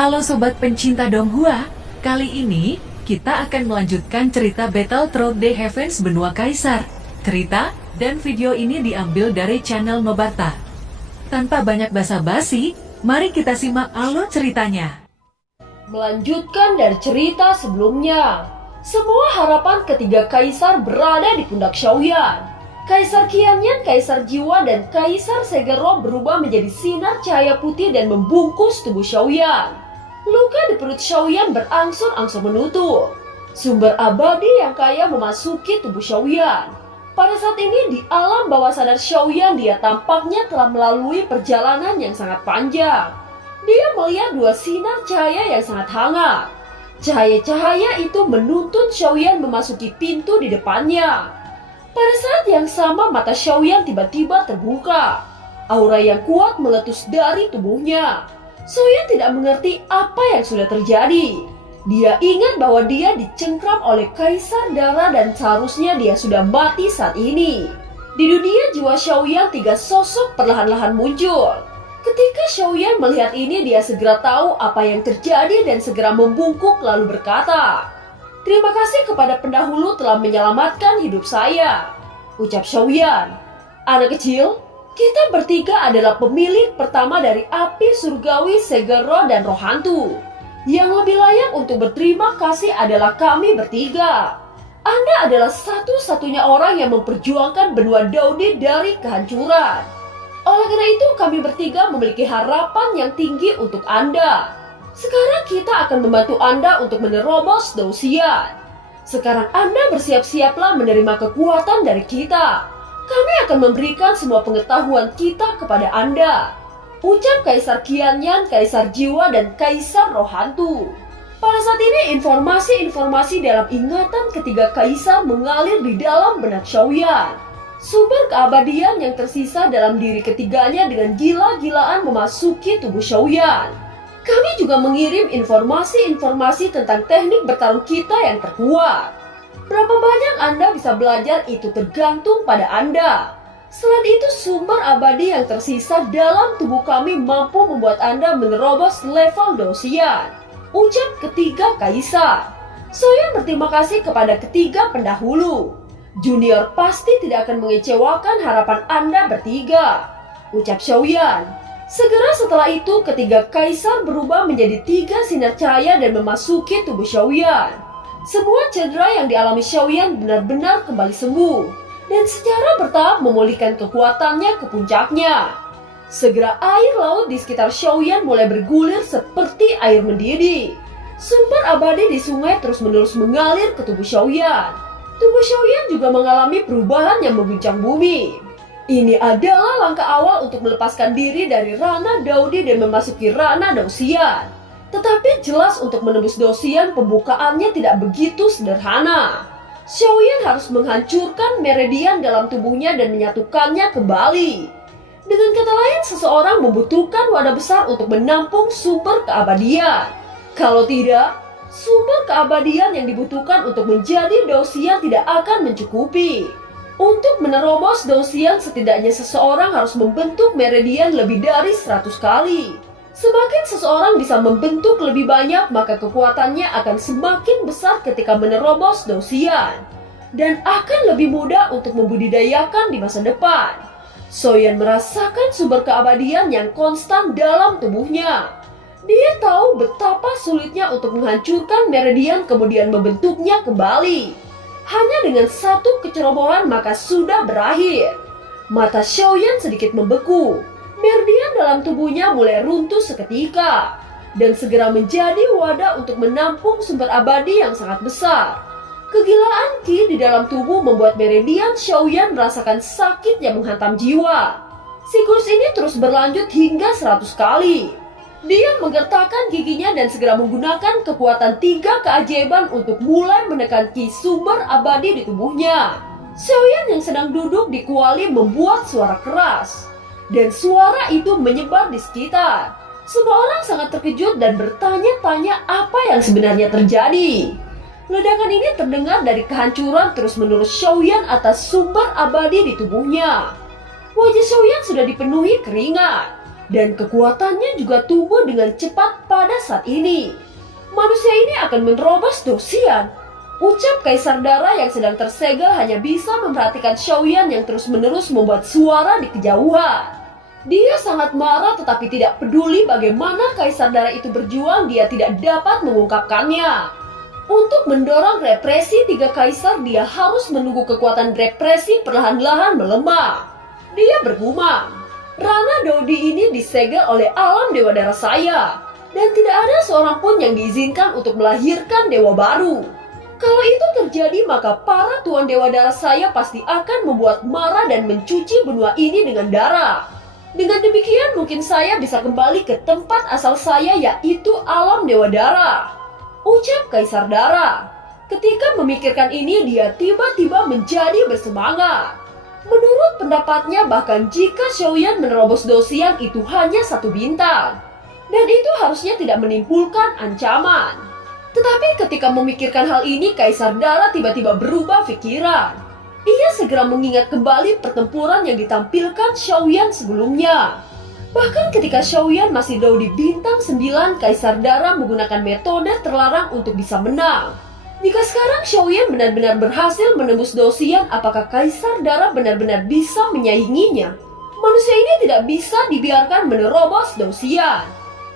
Halo sobat pencinta Donghua, kali ini kita akan melanjutkan cerita Battle Through the Heavens Benua Kaisar. Cerita dan video ini diambil dari channel Nobarta. Tanpa banyak basa-basi, mari kita simak alur ceritanya. Melanjutkan dari cerita sebelumnya, semua harapan ketiga kaisar berada di pundak Xiaoyan. Kaisar Qianyan, Kaisar Jiwa, dan Kaisar Segero berubah menjadi sinar cahaya putih dan membungkus tubuh Xiaoyan. Luka di perut Xiaoyan berangsur-angsur menutup. Sumber abadi yang kaya memasuki tubuh Xiaoyan. Pada saat ini di alam bawah sadar Xiaoyan, dia tampaknya telah melalui perjalanan yang sangat panjang. Dia melihat dua sinar cahaya yang sangat hangat. Cahaya-cahaya itu menuntun Xiaoyan memasuki pintu di depannya. Pada saat yang sama mata Xiaoyan tiba-tiba terbuka. Aura yang kuat meletus dari tubuhnya. Xiaoyan tidak mengerti apa yang sudah terjadi. Dia ingat bahwa dia dicengkram oleh Kaisar Dara dan seharusnya dia sudah mati saat ini. Di dunia jiwa Xiaoyan, tiga sosok perlahan-lahan muncul. Ketika Xiaoyan melihat ini, dia segera tahu apa yang terjadi dan segera membungkuk lalu berkata, "Terima kasih kepada pendahulu telah menyelamatkan hidup saya," ucap Xiaoyan. "Anak kecil, kita bertiga adalah pemilik pertama dari api surgawi, Segero, dan roh hantu. Yang lebih layak untuk berterima kasih adalah kami bertiga. Anda adalah satu-satunya orang yang memperjuangkan benua Daudi dari kehancuran. Oleh karena itu, kami bertiga memiliki harapan yang tinggi untuk Anda. Sekarang kita akan membantu Anda untuk menerobos Dou-Xian. Sekarang Anda bersiap-siaplah menerima kekuatan dari kita. Kami akan memberikan semua pengetahuan kita kepada Anda," ucap Kaisar Qianyan, Kaisar Jiwa, dan Kaisar Roh Hantu. Pada saat ini informasi-informasi dalam ingatan ketiga kaisar mengalir di dalam benak Xiaoyan. Sumber keabadian yang tersisa dalam diri ketiganya dengan gila-gilaan memasuki tubuh Xiaoyan. Kami juga mengirim informasi-informasi tentang teknik bertarung kita yang terkuat. Berapa banyak Anda bisa belajar itu tergantung pada Anda. Selain itu, sumber abadi yang tersisa dalam tubuh kami mampu membuat Anda menerobos level Dou-Xian, ucap ketiga kaisar. Saya berterima kasih kepada ketiga pendahulu. Junior pasti tidak akan mengecewakan harapan Anda bertiga, ucap Xiaoyan. Segera setelah itu, ketiga kaisar berubah menjadi tiga sinar cahaya dan memasuki tubuh Xiaoyan. Semua cedera yang dialami Xiaoyan benar-benar kembali sembuh dan secara bertahap memulihkan kekuatannya ke puncaknya. Segera air laut di sekitar Xiaoyan mulai bergulir seperti air mendidih. Sumber abadi di sungai terus-menerus mengalir ke tubuh Xiaoyan. Tubuh Xiaoyan juga mengalami perubahan yang mengguncang bumi. Ini adalah langkah awal untuk melepaskan diri dari ranah Daudi dan memasuki ranah Dou-Xian. Tetapi jelas untuk menembus Dou-Xian pembukaannya tidak begitu sederhana. Xiaoyan harus menghancurkan meridian dalam tubuhnya dan menyatukannya kembali. Dengan kata lain, seseorang membutuhkan wadah besar untuk menampung sumber keabadian. Kalau tidak, sumber keabadian yang dibutuhkan untuk menjadi Dou-Xian tidak akan mencukupi. Untuk menerobos Dou-Xian, setidaknya seseorang harus membentuk meridian lebih dari 100 kali. Semakin seseorang bisa membentuk lebih banyak, maka kekuatannya akan semakin besar ketika menerobos Dou-Xian. Dan akan lebih mudah untuk membudidayakan di masa depan. Xiaoyan merasakan sumber keabadian yang konstan dalam tubuhnya. Dia tahu betapa sulitnya untuk menghancurkan meridian kemudian membentuknya kembali. Hanya dengan satu kecerobohan maka sudah berakhir. Mata Xiaoyan sedikit membeku. Meridian dalam tubuhnya mulai runtuh seketika dan segera menjadi wadah untuk menampung sumber abadi yang sangat besar. Kegilaan Qi di dalam tubuh membuat meridian Xiaoyan merasakan sakit yang menghantam jiwa. Siklus ini terus berlanjut hingga 100 kali. Dia menggertakkan giginya dan segera menggunakan kekuatan tiga keajaiban untuk mulai menekan Qi sumber abadi di tubuhnya. Xiaoyan yang sedang duduk di kuali membuat suara keras. Dan suara itu menyebar di sekitar. Semua orang sangat terkejut dan bertanya-tanya apa yang sebenarnya terjadi. Ledakan ini terdengar dari kehancuran terus-menerus Xiaoyan atas sumber abadi di tubuhnya. Wajah Xiaoyan sudah dipenuhi keringat. dan kekuatannya juga tumbuh dengan cepat pada saat ini. Manusia ini akan menerobos Dosian. Ucap Kaisar Dara yang sedang tersegel hanya bisa memperhatikan Xiaoyan yang terus-menerus membuat suara di kejauhan. Dia sangat marah tetapi tidak peduli bagaimana Kaisar Dara itu berjuang, dia tidak dapat mengungkapkannya. Untuk mendorong represi tiga kaisar, dia harus menunggu kekuatan represi perlahan-lahan melemah. Dia bergumam, Rana Daudi ini disegel oleh alam Dewa Dara saya, dan tidak ada seorang pun yang diizinkan untuk melahirkan dewa baru. Kalau itu terjadi, maka para tuan Dewa Dara saya pasti akan membuat marah dan mencuci benua ini dengan darah. Dengan demikian mungkin saya bisa kembali ke tempat asal saya, yaitu alam Dewa Dara. Ucap Kaisar Dara. Ketika memikirkan ini, dia tiba-tiba menjadi bersemangat. Menurut pendapatnya, bahkan jika Xiaoyan menerobos Dosian itu hanya 1 bintang, dan itu harusnya tidak menimbulkan ancaman. Tetapi ketika memikirkan hal ini, Kaisar Dara tiba-tiba berubah pikiran. Ia segera mengingat kembali pertempuran yang ditampilkan Xiaoyan sebelumnya. Bahkan ketika Xiaoyan masih Daudi bintang 9, Kaisar Dara menggunakan metode terlarang untuk bisa menang. Jika sekarang Xiaoyan benar-benar berhasil menembus Dosian, apakah Kaisar Dara benar-benar bisa menyainginya? Manusia ini tidak bisa dibiarkan menerobos Dosian.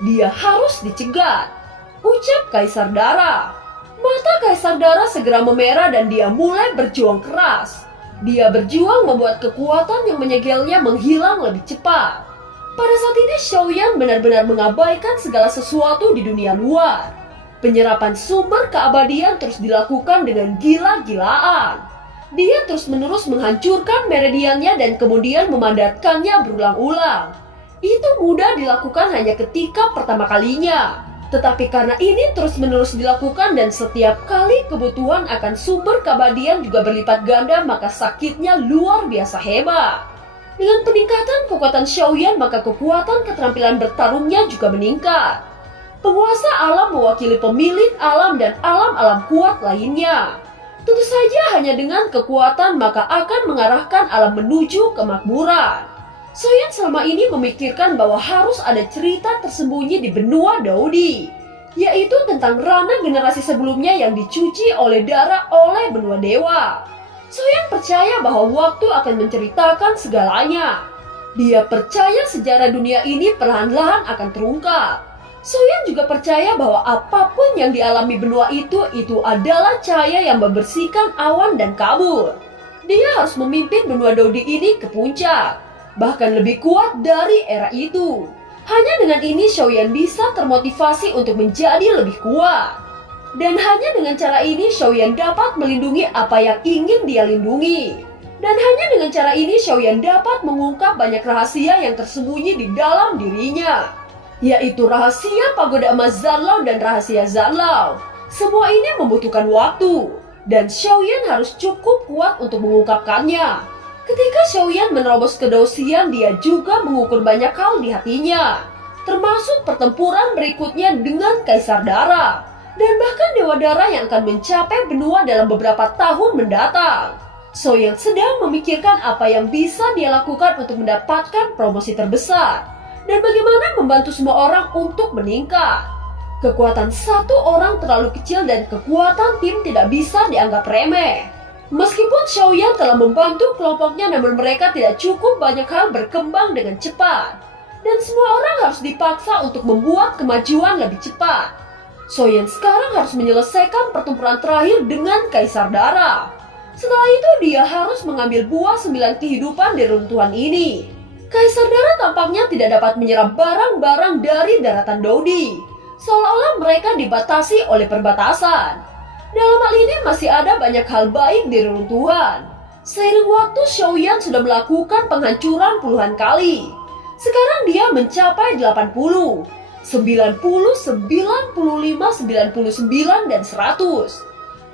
Dia harus dicegat. Ucap Kaisar Dara. Mata Kaisar Dara segera memerah dan dia mulai berjuang keras. Dia berjuang membuat kekuatan yang menyegelnya menghilang lebih cepat. Pada saat ini Xiaoyan benar-benar mengabaikan segala sesuatu di dunia luar. Penyerapan sumber keabadian terus dilakukan dengan gila-gilaan. Dia terus-menerus menghancurkan meridiannya dan kemudian memandatkannya berulang-ulang. Itu mudah dilakukan hanya ketika pertama kalinya. Tetapi karena ini terus-menerus dilakukan dan setiap kali kebutuhan akan sumber keabadian juga berlipat ganda, maka sakitnya luar biasa hebat. Dengan peningkatan kekuatan Xiaoyan, maka kekuatan keterampilan bertarungnya juga meningkat. Penguasa alam mewakili pemilik alam dan alam-alam kuat lainnya. Tentu saja hanya dengan kekuatan maka akan mengarahkan alam menuju kemakmuran. Xiaoyan selama ini memikirkan bahwa harus ada cerita tersembunyi di benua Daudi, yaitu tentang Rana generasi sebelumnya yang dicuci oleh darah oleh benua dewa. Xiaoyan percaya bahwa waktu akan menceritakan segalanya. Dia percaya sejarah dunia ini perlahan-lahan akan terungkap. Xiaoyan juga percaya bahwa apapun yang dialami benua itu adalah cahaya yang membersihkan awan dan kabut. Dia harus memimpin benua Daudi ini ke puncak, bahkan lebih kuat dari era itu. Hanya dengan ini Xiaoyan bisa termotivasi untuk menjadi lebih kuat. Dan hanya dengan cara ini Xiaoyan dapat melindungi apa yang ingin dia lindungi. Dan hanya dengan cara ini Xiaoyan dapat mengungkap banyak rahasia yang tersembunyi di dalam dirinya, yaitu rahasia pagoda emas Zanlao dan rahasia Zanlao. Semua ini membutuhkan waktu, dan Xiaoyan harus cukup kuat untuk mengungkapkannya. Ketika Xiaoyan menerobos ke Dosian, dia juga mengukur banyak hal di hatinya, termasuk pertempuran berikutnya dengan Kaisar Dara, dan bahkan Dewa Dara yang akan mencapai benua dalam beberapa tahun mendatang. Xiaoyan sedang memikirkan apa yang bisa dia lakukan untuk mendapatkan promosi terbesar, dan bagaimana membantu semua orang untuk meningkat. Kekuatan satu orang terlalu kecil dan kekuatan tim tidak bisa dianggap remeh. Meskipun Xiaoyan telah membantu kelompoknya, namun mereka tidak cukup banyak hal berkembang dengan cepat. Dan semua orang harus dipaksa untuk membuat kemajuan lebih cepat. Xiaoyan sekarang harus menyelesaikan pertempuran terakhir dengan Kaisar Dara. Setelah itu dia harus mengambil buah 9 kehidupan di runtuhan ini. Kaisar Dara tampaknya tidak dapat menyerap barang-barang dari daratan Daudi, seolah-olah mereka dibatasi oleh perbatasan. Dalam hal ini masih ada banyak hal baik di reruntuhan. Seiring waktu Xiaoyan sudah melakukan penghancuran puluhan kali. Sekarang dia mencapai 80, 90, 95, 99, dan 100.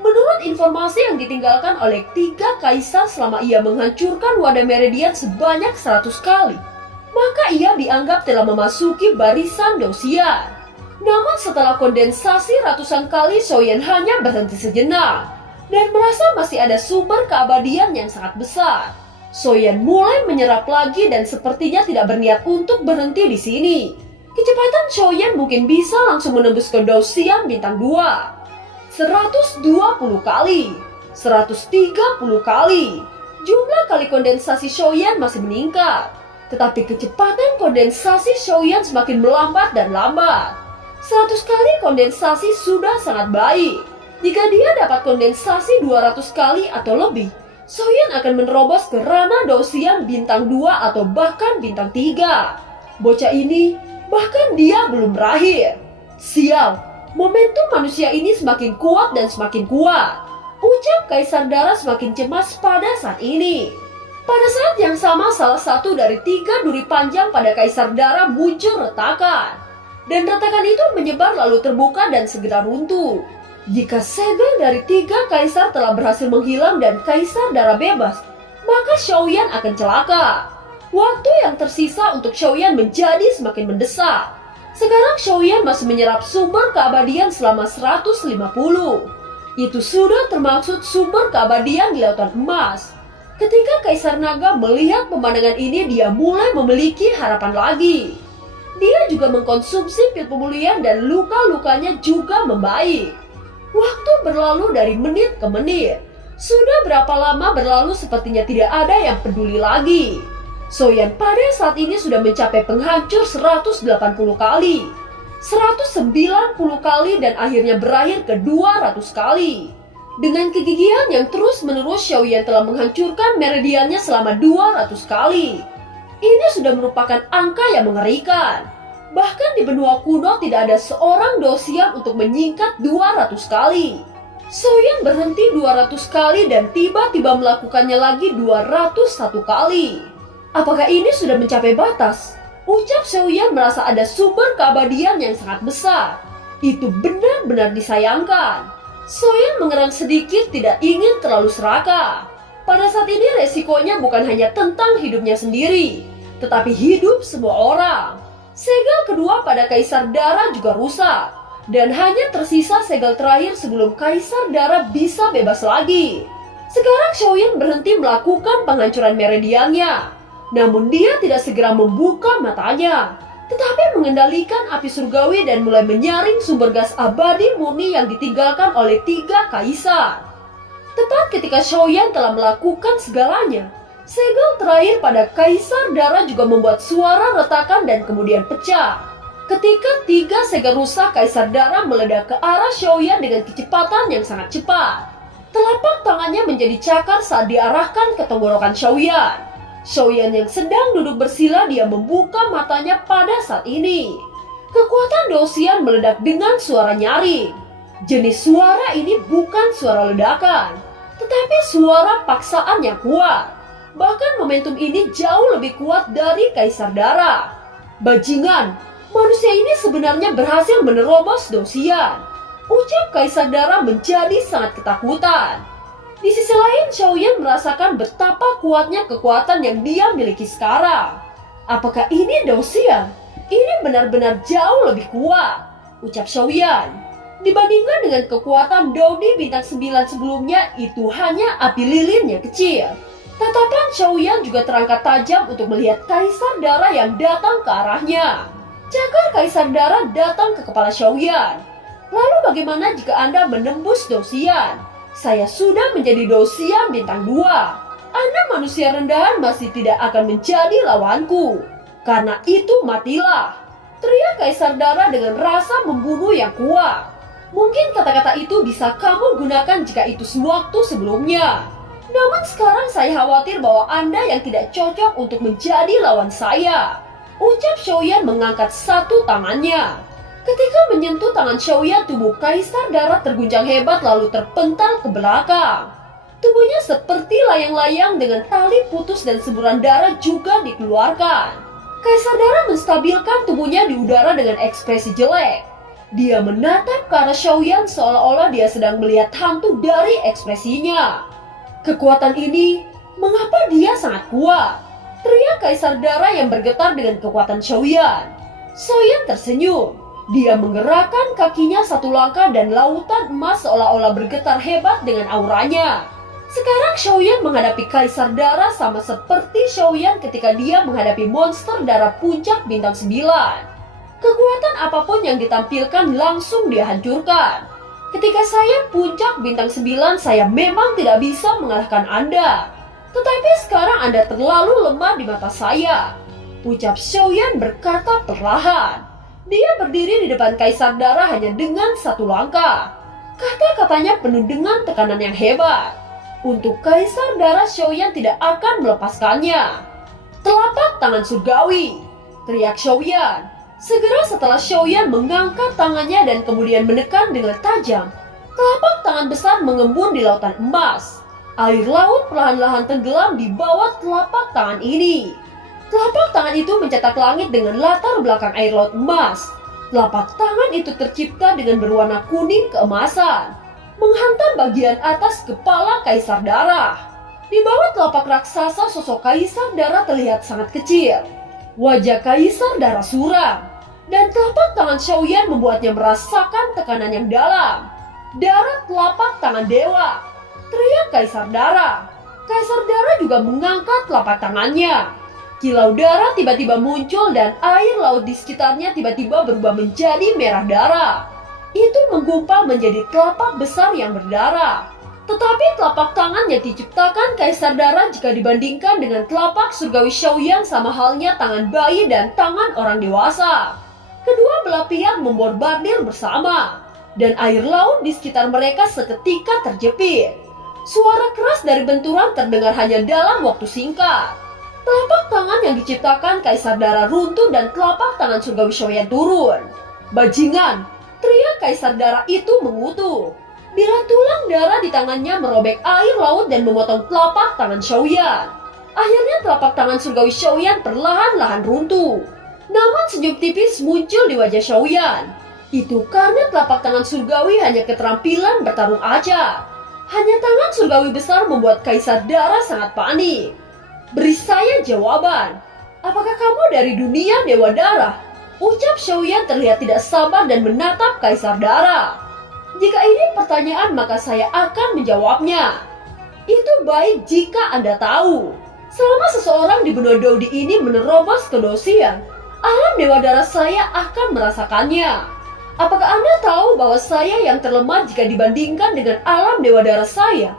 Menurut informasi yang ditinggalkan oleh 3 kaisar selama ia menghancurkan wadah meridian sebanyak 100 kali, maka ia dianggap telah memasuki barisan Dosian. Namun setelah kondensasi ratusan kali, Xiaoyan hanya berhenti sejenak dan merasa masih ada sumber keabadian yang sangat besar. Soyan mulai menyerap lagi dan sepertinya tidak berniat untuk berhenti di sini. Kecepatan Soyan mungkin bisa langsung menembus ke Dao Xiang bintang 2. 120 kali, 130 kali. Jumlah kali kondensasi Soyan masih meningkat, tetapi kecepatan kondensasi Soyan semakin melambat dan lambat. 100 kali kondensasi sudah sangat baik. Jika dia dapat kondensasi 200 kali atau lebih, Soyan akan menerobos ke ranah Dao Xiang bintang 2 atau bahkan bintang 3. Bocah ini, bahkan dia belum berakhir. Sial, momentum manusia ini semakin kuat dan semakin kuat. Ucap Kaisar Dara semakin cemas pada saat ini. Pada saat yang sama, salah satu dari 3 duri panjang pada Kaisar Dara muncul retakan. Dan retakan itu menyebar lalu terbuka dan segera runtuh. Jika segel dari 3 kaisar telah berhasil menghilang dan Kaisar Dara bebas, maka Xiaoyan akan celaka. Waktu yang tersisa untuk Xiaoyan menjadi semakin mendesak. Sekarang Xiaoyan masih menyerap sumber keabadian selama 150. Itu sudah termaksud sumber keabadian di Lautan Emas. Ketika Kaisar Naga melihat pemandangan ini, dia mulai memiliki harapan lagi. Dia juga mengkonsumsi pil pemulihan dan luka-lukanya juga membaik. Waktu berlalu dari menit ke menit. Sudah berapa lama berlalu sepertinya tidak ada yang peduli lagi. Soyan pada saat ini sudah mencapai penghancur 180 kali. 190 kali dan akhirnya berakhir ke 200 kali. Dengan kegigihan yang terus-menerus, Xiaoyan telah menghancurkan meridiannya selama 200 kali. Ini sudah merupakan angka yang mengerikan. Bahkan di benua kuno tidak ada seorang Dao Xiang untuk menyingkat 200 kali. Xiaoyan berhenti 200 kali dan tiba-tiba melakukannya lagi 201 kali. Apakah ini sudah mencapai batas? Ucap Xiaoyan merasa ada sumber keabadian yang sangat besar. Itu benar-benar disayangkan. Xiaoyan mengerang sedikit, tidak ingin terlalu serakah. Pada saat ini resikonya bukan hanya tentang hidupnya sendiri, tetapi hidup semua orang. Segel kedua pada Kaisar Dara juga rusak, dan hanya tersisa segel terakhir sebelum Kaisar Dara bisa bebas lagi. Sekarang Xiaoyan berhenti melakukan penghancuran meridiannya. Namun dia tidak segera membuka matanya, tetapi mengendalikan api surgawi dan mulai menyaring sumber gas abadi murni yang ditinggalkan oleh 3 kaisar. Tepat ketika Xiaoyan telah melakukan segalanya, segel terakhir pada Kaisar Dara juga membuat suara retakan dan kemudian pecah. Ketika 3 segel rusak, Kaisar Dara meledak ke arah Xiaoyan dengan kecepatan yang sangat cepat. Telapak tangannya menjadi cakar saat diarahkan ke tenggorokan Xiaoyan. Xiaoyan yang sedang duduk bersila, dia membuka matanya pada saat ini. Kekuatan Dao Xiang meledak dengan suara nyaring. Jenis suara ini bukan suara ledakan, tetapi suara paksaan yang kuat. Bahkan momentum ini jauh lebih kuat dari Kaisar Dara. Bajingan, manusia ini sebenarnya berhasil menerobos Dao Xiang. Ucap Kaisar Dara menjadi sangat ketakutan. Di sisi lain, Xiaoyan merasakan betapa kuatnya kekuatan yang dia miliki sekarang. Apakah ini Dao Xiang? Ini benar-benar jauh lebih kuat, ucap Xiaoyan. Dibandingkan dengan kekuatan Dao di bintang 9 sebelumnya, itu hanya api lilin yang kecil. Tatapan Xiaoyan juga terangkat tajam untuk melihat Kaisar Dara yang datang ke arahnya. Cakar Kaisar Dara datang ke kepala Xiaoyan. Lalu bagaimana jika Anda menembus Dao Xiang? Saya sudah menjadi Dao Xiang bintang 2. Anda manusia rendahan masih tidak akan menjadi lawanku. Karena itu matilah, teriak Kaisar Dara dengan rasa membunuh yang kuat. Mungkin kata-kata itu bisa kamu gunakan jika itu sewaktu sebelumnya. Namun sekarang saya khawatir bahwa Anda yang tidak cocok untuk menjadi lawan saya. Ucap Xiaoyan mengangkat satu tangannya. Ketika menyentuh tangan Xiaoyan, tubuh Kaisar Dara terguncang hebat lalu terpental ke belakang. Tubuhnya seperti layang-layang dengan tali putus dan semburan darah juga dikeluarkan. Kaisar Dara menstabilkan tubuhnya di udara dengan ekspresi jelek. Dia menatap ke arah Xiaoyan seolah-olah dia sedang melihat hantu dari ekspresinya. Kekuatan ini, mengapa dia sangat kuat? Teriak Kaisar Dara yang bergetar dengan kekuatan Xiaoyan. Xiaoyan tersenyum. Dia menggerakkan kakinya satu langkah dan lautan emas seolah-olah bergetar hebat dengan auranya. Sekarang Xiaoyan menghadapi Kaisar Darah sama seperti Xiaoyan ketika dia menghadapi monster darah puncak bintang 9. Kekuatan apapun yang ditampilkan langsung dia hancurkan. Ketika saya puncak bintang 9, saya memang tidak bisa mengalahkan Anda. Tetapi sekarang Anda terlalu lemah di mata saya, ucap Xiaoyan berkata perlahan. Dia berdiri di depan Kaisar Darah hanya dengan satu langkah. Kata-katanya penuh dengan tekanan yang hebat. Untuk Kaisar Darah, Xiaoyan tidak akan melepaskannya. Telapak tangan surgawi, teriak Xiaoyan. Segera setelah Xiaoyan mengangkat tangannya dan kemudian menekan dengan tajam, telapak tangan besar mengembun di lautan emas. Air laut perlahan-lahan tenggelam di bawah telapak tangan ini. Telapak tangan itu mencetak langit dengan latar belakang air laut emas. Telapak tangan itu tercipta dengan berwarna kuning keemasan, menghantam bagian atas kepala Kaisar Darah. Di bawah telapak raksasa, sosok Kaisar Darah terlihat sangat kecil. Wajah Kaisar Darah suram, dan telapak tangan Xiaoyan membuatnya merasakan tekanan yang dalam. Darah telapak tangan dewa, teriak Kaisar Darah. Kaisar Darah juga mengangkat telapak tangannya. Kilau darah tiba-tiba muncul dan air laut di sekitarnya tiba-tiba berubah menjadi merah darah. Itu menggumpal menjadi telapak besar yang berdarah. Tetapi telapak tangan yang diciptakan Kaisar Darah jika dibandingkan dengan telapak surgawi Xiaoyan sama halnya tangan bayi dan tangan orang dewasa. Kedua belah pihak membombardir bersama, dan air laut di sekitar mereka seketika terjepit. Suara keras dari benturan terdengar hanya dalam waktu singkat. Telapak tangan yang diciptakan Kaisar Darah runtuh dan telapak tangan surgawi Xiaoyan turun. Bajingan, teriak Kaisar Darah itu mengutuk. Bila tulang darah di tangannya merobek air laut dan memotong telapak tangan Xiaoyan. Akhirnya telapak tangan surgawi Xiaoyan perlahan-lahan runtuh. Namun senyum tipis muncul di wajah Xiaoyan. Itu karena telapak tangan surgawi hanya keterampilan bertarung aja. Hanya tangan surgawi besar membuat Kaisar Darah sangat panik. Beri saya jawaban. Apakah kamu dari dunia Dewa Darah? Ucap Xiaoyan terlihat tidak sabar dan menatap Kaisar Darah. Jika ini pertanyaan maka saya akan menjawabnya. Itu baik jika Anda tahu. Selama seseorang di benua Daudi ini menerobos ke Dosian, alam Dewa Darah saya akan merasakannya. Apakah Anda tahu bahwa saya yang terlemah jika dibandingkan dengan alam Dewa Darah saya?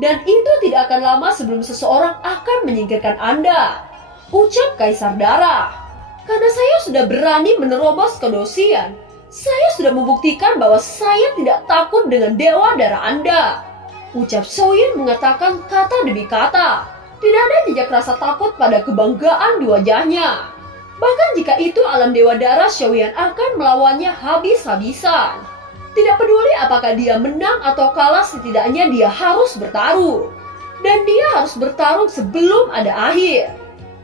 Dan itu tidak akan lama sebelum seseorang akan menyingkirkan Anda, ucap Kaisar Darah. Karena saya sudah berani menerobos ke Dosian, saya sudah membuktikan bahwa saya tidak takut dengan Dewa Darah Anda, ucap Xiaoyan mengatakan kata demi kata. Tidak ada jejak rasa takut pada kebanggaan di wajahnya. Bahkan jika itu alam Dewa Darah, Xiaoyan akan melawannya habis-habisan. Tidak peduli apakah dia menang atau kalah, setidaknya dia harus bertarung. Dan dia harus bertarung sebelum ada akhir.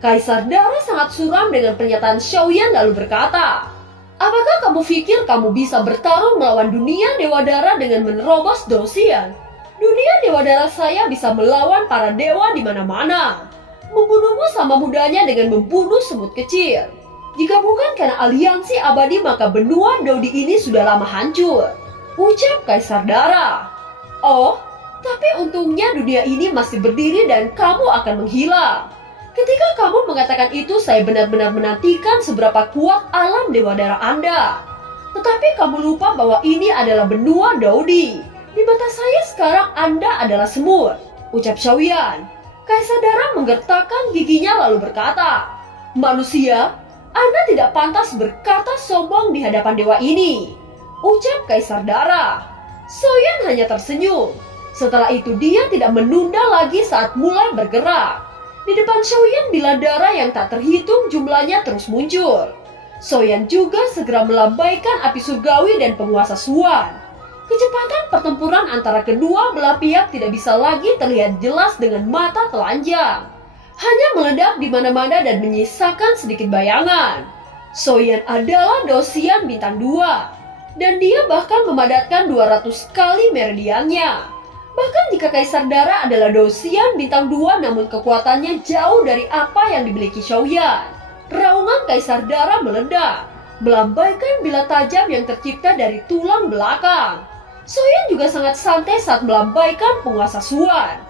Kaisar Darah sangat suram dengan pernyataan Xiaoyan lalu berkata, apakah kamu pikir kamu bisa bertarung melawan dunia Dewa Darah dengan menerobos Dosian? Dunia Dewa Darah saya bisa melawan para dewa di mana-mana. Membunuhmu sama mudahnya dengan membunuh semut kecil. Jika bukan karena aliansi abadi maka benua Daudi ini sudah lama hancur, ucap Kaisar Darah. Oh, tapi untungnya dunia ini masih berdiri dan kamu akan menghilang. Ketika kamu mengatakan itu, saya benar-benar menantikan seberapa kuat alam Dewa Darah Anda. Tetapi kamu lupa bahwa ini adalah benua Daudi. Di mata saya sekarang Anda adalah semut, ucap Xiaoyan. Kaisar Darah menggertakkan giginya lalu berkata, manusia, Anda tidak pantas berkata sombong di hadapan dewa ini, ucap Kaisar Darah. Xiaoyan hanya tersenyum. Setelah itu dia tidak menunda lagi saat mulai bergerak. Di depan Xiaoyan bila darah yang tak terhitung jumlahnya terus muncul. Xiaoyan juga segera melambaikan api surgawi dan penguasa Suan. Kecepatan pertempuran antara kedua belah pihak tidak bisa lagi terlihat jelas dengan mata telanjang. Hanya meledak di mana-mana dan menyisakan sedikit bayangan. Xiaoyan adalah Dosian bintang 2, dan dia bahkan memadatkan 200 kali meridiannya. Bahkan jika Kaisar Darah adalah Dosian bintang 2, namun kekuatannya jauh dari apa yang dimiliki Xiaoyan. Raungan Kaisar Darah meledak, melambaikan bilah tajam yang tercipta dari tulang belakang. Xiaoyan juga sangat santai saat melambaikan penguasa Suan.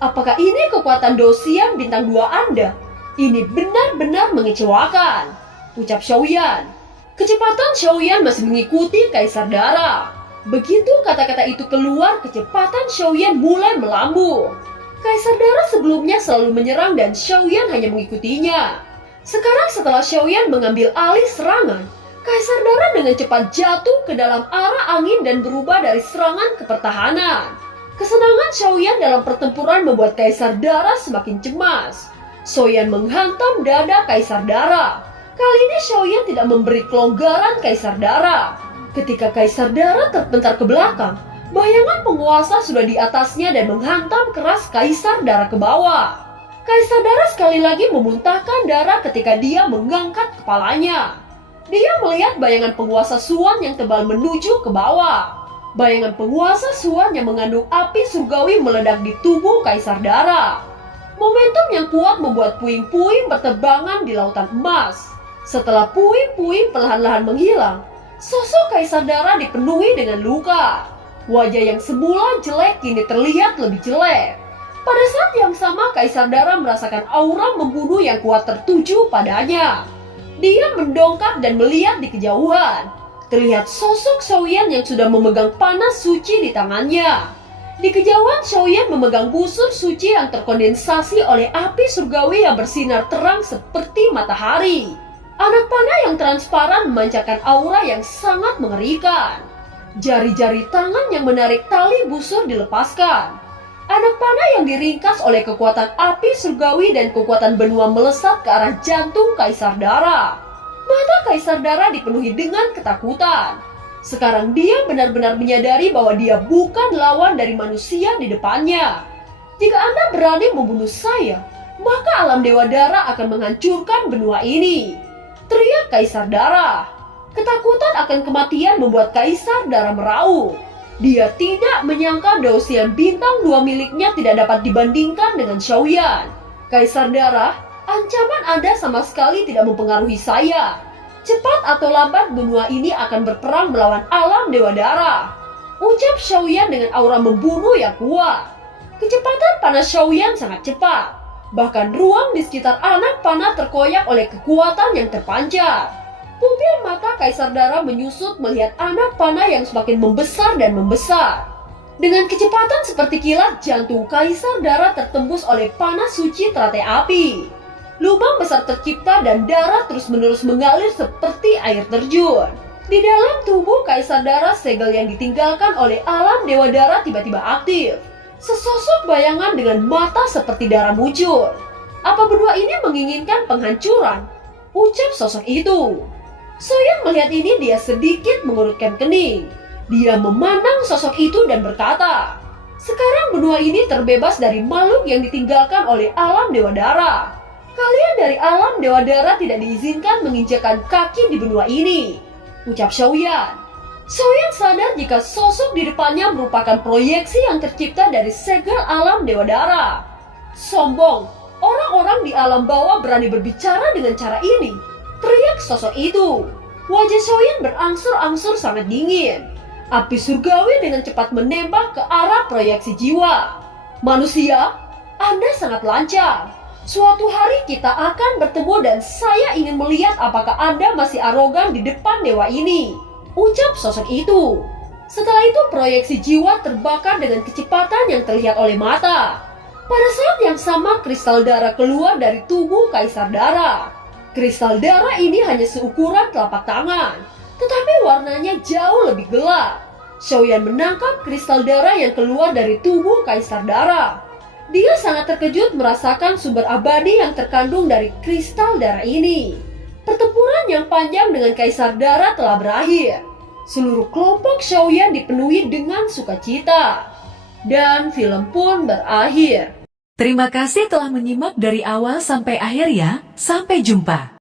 Apakah ini kekuatan Dosian bintang 2 Anda? Ini benar-benar mengecewakan, ucap Xiaoyan. Kecepatan Xiaoyan masih mengikuti Kaisar Dara. Begitu kata-kata itu keluar, kecepatan Xiaoyan mulai melambung. Kaisar Dara sebelumnya selalu menyerang dan Xiaoyan hanya mengikutinya. Sekarang setelah Xiaoyan mengambil alih serangan, Kaisar Dara dengan cepat jatuh ke dalam arah angin dan berubah dari serangan ke pertahanan. Kesenangan Xiaoyan dalam pertempuran membuat Kaisar Dara semakin cemas. Xiaoyan menghantam dada Kaisar Dara. Kali ini Xiaoyan tidak memberi kelonggaran Kaisar Dara. Ketika Kaisar Dara terpentar ke belakang, bayangan penguasa sudah di atasnya dan menghantam keras Kaisar Dara ke bawah. Kaisar Dara sekali lagi memuntahkan darah ketika dia mengangkat kepalanya. Dia melihat bayangan penguasa Suan yang tebal menuju ke bawah. Bayangan penguasa Suan yang mengandung api surgawi meledak di tubuh Kaisar Dara. Momentum yang kuat membuat puing-puing berterbangan di lautan emas. Setelah puing-puing perlahan-lahan menghilang, sosok Kaisar Dara dipenuhi dengan luka. Wajah yang semula jelek kini terlihat lebih jelek. Pada saat yang sama, Kaisar Dara merasakan aura membunuh yang kuat tertuju padanya. Dia mendongak dan melihat di kejauhan. Terlihat sosok Xiaoyan yang sudah memegang panas suci di tangannya. Di kejauhan, Xiaoyan memegang busur suci yang terkondensasi oleh api surgawi yang bersinar terang seperti matahari. Anak panah yang transparan memancarkan aura yang sangat mengerikan. Jari-jari tangan yang menarik tali busur dilepaskan. Anak panah yang diringkas oleh kekuatan api surgawi dan kekuatan benua melesat ke arah jantung Kaisar Dara. Mata Kaisar Dara dipenuhi dengan ketakutan. Sekarang dia benar-benar menyadari bahwa dia bukan lawan dari manusia di depannya. Jika Anda berani membunuh saya, maka alam Dewa Dara akan menghancurkan benua ini, teriak Kaisar Dara. Ketakutan akan kematian membuat Kaisar Dara meraung. Dia tidak menyangka Dosian bintang 2 miliknya tidak dapat dibandingkan dengan Xiaoyan. Kaisar Dara, ancaman Anda sama sekali tidak mempengaruhi saya. Cepat atau lambat benua ini akan berperang melawan alam Dewa Dara, ucap Xiaoyan dengan aura membunuh yang kuat. Kecepatan panah Xiaoyan sangat cepat. Bahkan ruang di sekitar anak panah terkoyak oleh kekuatan yang terpancar. Pupil mata Kaisar Dara menyusut melihat anak panah yang semakin membesar dan membesar. Dengan kecepatan seperti kilat, jantung Kaisar Dara tertembus oleh panas suci teratai api. Lubang besar tercipta dan darah terus-menerus mengalir seperti air terjun. Di dalam tubuh Kaisar Dara, segel yang ditinggalkan oleh alam Dewa Dara tiba-tiba aktif. Sesosok bayangan dengan mata seperti darah muncul. Apa berdua ini menginginkan penghancuran? Ucap sosok itu. Xiaoyan melihat ini, dia sedikit mengurutkan kening. Dia memandang sosok itu dan berkata, sekarang benua ini terbebas dari makhluk yang ditinggalkan oleh alam Dewa Dara. Kalian dari alam Dewa Dara tidak diizinkan menginjakkan kaki di benua ini, ucap Xiaoyan. Xiaoyan sadar jika sosok di depannya merupakan proyeksi yang tercipta dari segel alam Dewa Dara. Sombong, orang-orang di alam bawah berani berbicara dengan cara ini, teriak sosok itu. Wajah Xiaoyan berangsur-angsur sangat dingin. Api surgawi dengan cepat menembak ke arah proyeksi jiwa. Manusia, Anda sangat lancang. Suatu hari kita akan bertemu dan saya ingin melihat apakah Anda masih arogan di depan dewa ini, ucap sosok itu. Setelah itu proyeksi jiwa terbakar dengan kecepatan yang terlihat oleh mata. Pada saat yang sama kristal darah keluar dari tubuh Kaisar Dara. Kristal darah ini hanya seukuran telapak tangan, tetapi warnanya jauh lebih gelap. Xiaoyan menangkap kristal darah yang keluar dari tubuh Kaisar Dara. Dia sangat terkejut merasakan sumber abadi yang terkandung dari kristal darah ini. Pertempuran yang panjang dengan Kaisar Dara telah berakhir. Seluruh kelompok Xiaoyan dipenuhi dengan sukacita. Dan film pun berakhir. Terima kasih telah menyimak dari awal sampai akhir ya. Sampai jumpa.